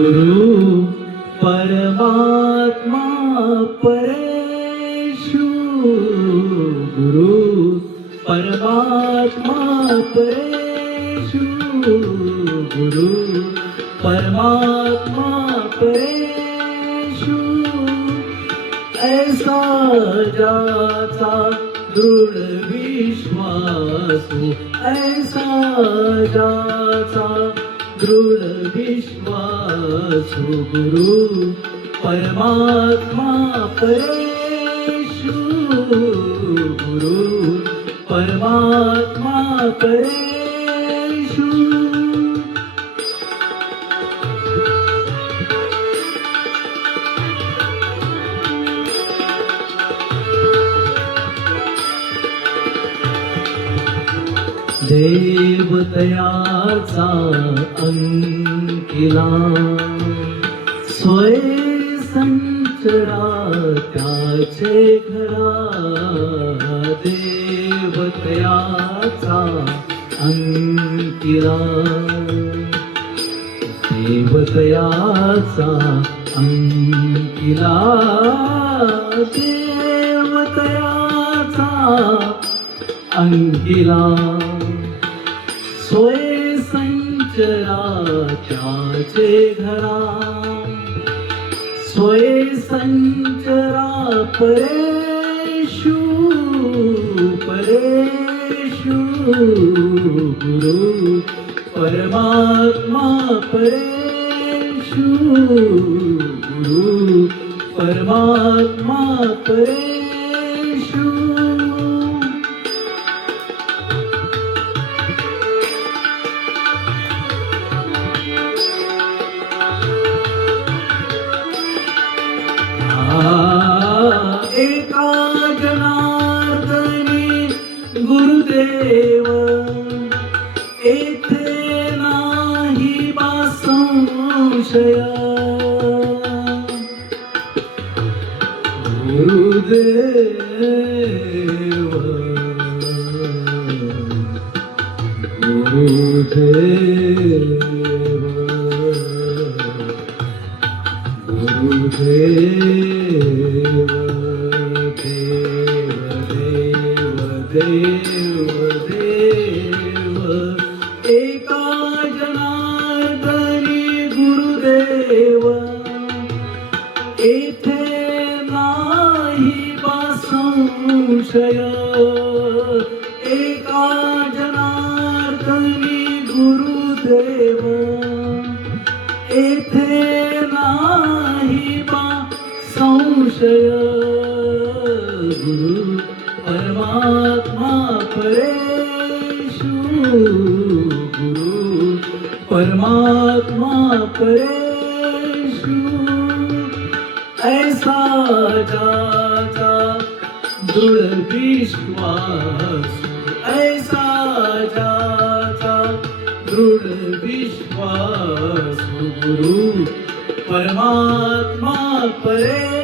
गुरु परमात्मा परेषु, गुरु परमात्मा परेषु, गुरु परमात्मा परेषु, ऐसा जाता दृढ विश्वासु, ऐसा जाता दृढ विश्वासु, गुरु परमात्मा परेषु, गुरु परमात्मा परेषु. देवतयाचा अंकिला स्वय संचरा त्याचे घरा, देवतयाचा अंकिला, देवतयाचा अंकिला, देवतयाचा अंकिला, सोय संचरा त्याचे घरा, सोय संचरा परेषु, परेषु, गुरु परमात्मा परेषु, गुरु परमात्मा परेषु. एका जनार्दनी गुरुदेव, येथे नाही बा संशय, गुरुदेव, गुरुदेव, गुरुदेव, देव देव, एका जनार्दनी गुरुदेव, येथे नाही बा संशय, एका जनार्दनी गुरुदेव, येथे नाही बा संशय, गुरु परमात्मा परेषु, गुरु परमात्मा परेषु, ऐसा जाता दृढ विश्वास, ऐसा जाता दृढ विश्वास, गुरु परमात्मा परेषु.